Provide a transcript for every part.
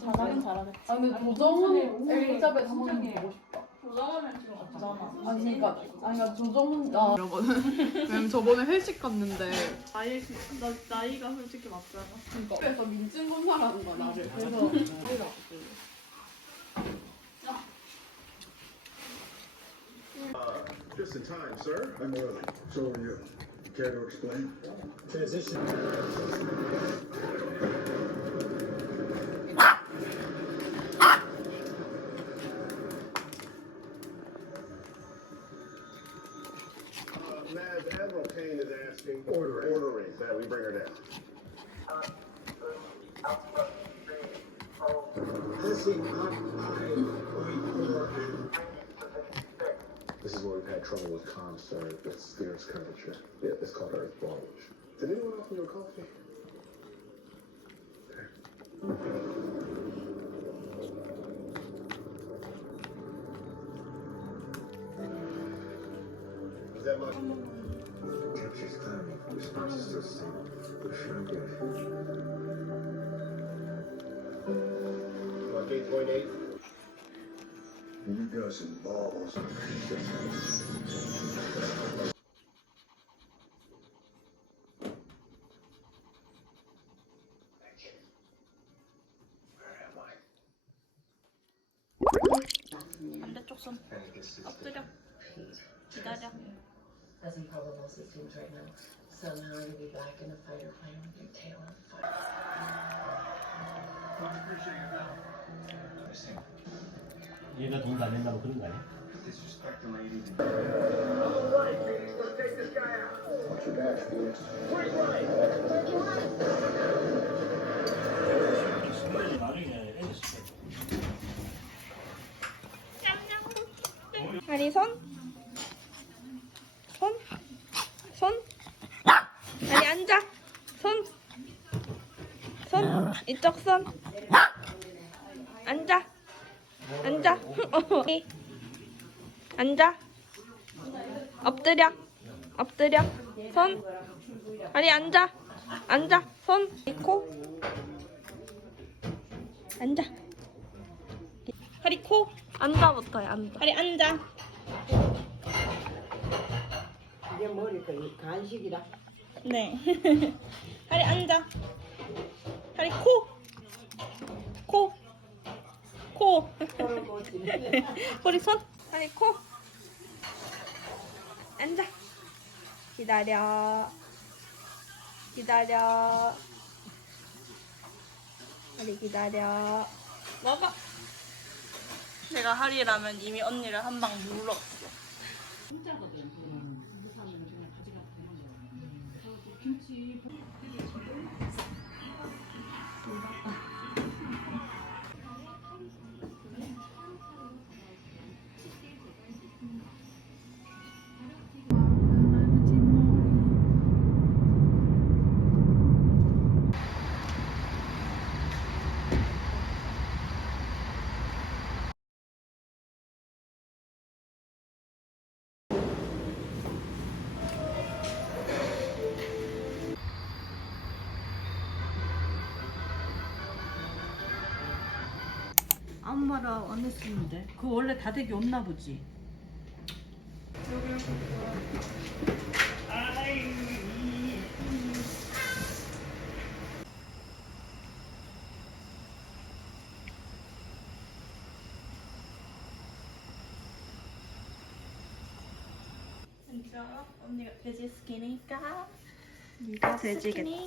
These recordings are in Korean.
잘하긴 잘하겠지. 아 근데 조정훈 엘리자베스 한번 보고 싶다. 조정훈은 지금 없잖아. 그러니까 조정훈 여러분 왜냐면 저번에 회식 갔는데 나이가 솔직히 맞잖아. 그래서 민증검사라는 거야 나를. 그래서 Just in time, sir. I'm early. So are you. Care to explain? Transition. Maz, Admiral Kane is asking ordering that we bring her down. This is where we've had trouble with comms, sir. It's the Earth's curvature. Yeah, it's called Earth bulge. Did anyone offer you a coffee? Is that much? Temperature's climbing. Response is still stable. But feeling good. About 8.8. You got some balls. 반대쪽 손 엎드려. 기다려. As improbable as it seems right now, somehow you'll be back in the fighter plane with your tail on fire. 얘가 돈 안 낸다고 그런 거 아니야? Disrespect the lady. All right, ladies, let's take this guy out. Watch your back, Felix. Right, right. 나중에 애들 시켜. 아니 손. 아니 앉아. 손. 이쪽 손. 앉아. 앉아. 엎드려. 손. 아니 앉아. 손. 코. 앉아. 허리 코. 앉아부터요. 앉아. 허리 앉아. 이게 뭐니까 이 간식이라. 네. 허리 앉아. 허리 코. 허리 손. 허리 코. 앉아. 기다려. 허리 기다려. 먹어. 내가 하리라면 이미 언니를 한 방 물었어. 아무 말 안 했었는데 그거 원래 다대기 없나 보지. 진짜 언니가 돼지 스키니까 네가 돼지겠지.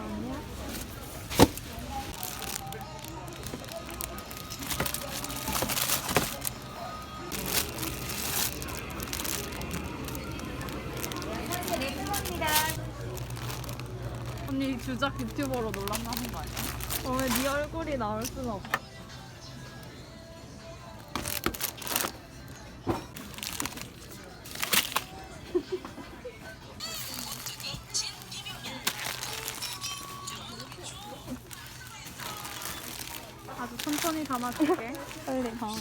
아니야? 언니 주작 유튜버로 논란나는 거 아니야? 왜 네 얼굴이 나올 수는 없어. 아주 천천히 담아줄게. 빨리 담아.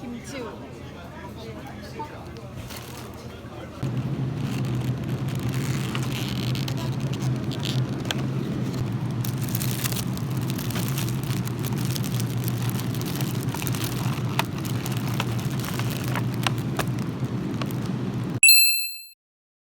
김치우.